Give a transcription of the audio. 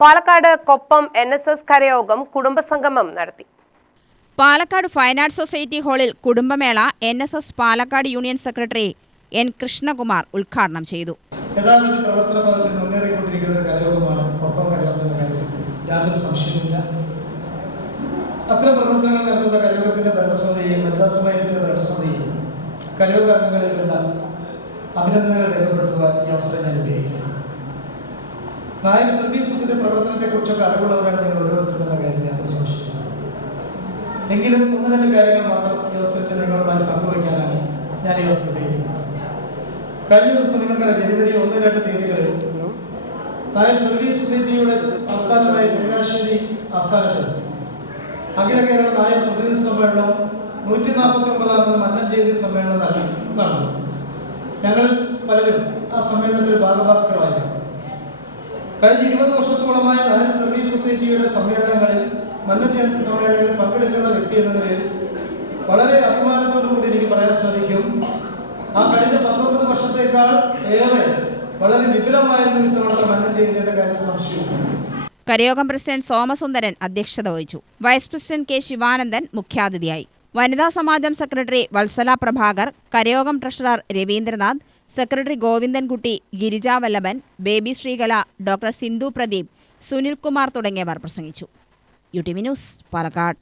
Palakkad Koppam NSS കരയോഗം കുടുംബസംഗമം നടത്തി. Palakkad fine arts society ഹാളിൽ കുടുംബമേള NSS Palakkad union secretary N. Krishnakumar ഉദ്ഘാടനം ചെയ്തു. യഥാർത്ഥത്തിൽ പ്രവർത്തന പദ്ധതിയിൽ മുന്നേറിക്കൊണ്ടിരിക്കുന്ന ഒരു കരയോഗമാണ് കൊപ്പം കരയോഗത്തിന്റെ കാര്യത്തിൽ യാതൊരു സംശയമില്ല. അത്തരം പ്രവർത്തനങ്ങൾ നടത്തുന്ന കരയോഗത്തിന്റെ ഭരണസമിതിയെയും വനിതാ സമയത്തിന്റെ ഭരണസമിതിയെയും കരയോഗ അംഗങ്ങളിലെല്ലാം അഭിനന്ദനങ്ങൾ രേഖപ്പെടുത്തുവാൻ ഈ അവസരം ഞാൻ ഉപയോഗിക്കുന്നു. നായർ സർവീസസിന്റെ പ്രവർത്തനത്തെക്കുറിച്ചൊക്കെ അറിവുള്ളവരാണ് നിങ്ങൾ ഓരോരുത്തരും എന്ന കാര്യത്തിൽ യാതൊരു സംശയമില്ല. എങ്കിലും ഒന്ന് രണ്ട് കാര്യങ്ങൾ മാത്രം ഈ അവസരത്തിൽ നിങ്ങളുമായി പങ്കുവയ്ക്കാനാണ് ഞാൻ ഈ അവസരം ഉപയോഗിക്കുന്നത്. കഴിഞ്ഞ ദിവസം നിങ്ങൾക്കറിയാം, ജനുവരി 1-2 തീയതികളിൽ നായർ സർവീസ് സൊസൈറ്റിയുടെ ആസ്ഥാനമായ ചങ്ങനാശ്ശേരി ആസ്ഥാനത്ത് അഖില കേരള നായർ പ്രതിനിധി സമ്മേളനവും 149ാമത് മന്നം ജയന്തി സമ്മേളനം നടന്നു. ഞങ്ങൾ പലരും ആ സമ്മേളനത്തിൽ ഭാഗവാക്കുകളായിരുന്നു. കഴിഞ്ഞ 20 വർഷത്തോളമായി നായർ സർവീസ് സൊസൈറ്റിയുടെ സമ്മേളനങ്ങളിൽ മന്നം ജയന്തി സമ്മേളനങ്ങളിൽ പങ്കെടുക്കുന്ന വ്യക്തി എന്ന നിലയിൽ വളരെ അഭിമാനത്തോടു കൂടി എനിക്ക് പറയാൻ സാധിക്കും, ആ കഴിഞ്ഞ 19 വർഷത്തേക്കാൾ ഏറെ വളരെ വിപുലമായിരുന്നു ഇത്തവണത്തെ മന്നം ജയന്തി എന്ന കാര്യം സംശയിക്കുന്നു. കരയോഗം പ്രസിഡന്റ് സോമസുന്ദരൻ അധ്യക്ഷത വഹിച്ചു. Vice president K. ശിവാനന്ദൻ മുഖ്യാതിഥിയായി. വനിതാ സമാജം സെക്രട്ടറി വത്സല പ്രഭാകർ, കരയോഗം treasurer Ravindranath, secretary Govindankutty, Girija Vallabhan, Baby Sreekala, doctor Sindhu Pradeep, Sunilkumar തുടങ്ങിയവർ പ്രസംഗിച്ചു. UTV news, Palakkad.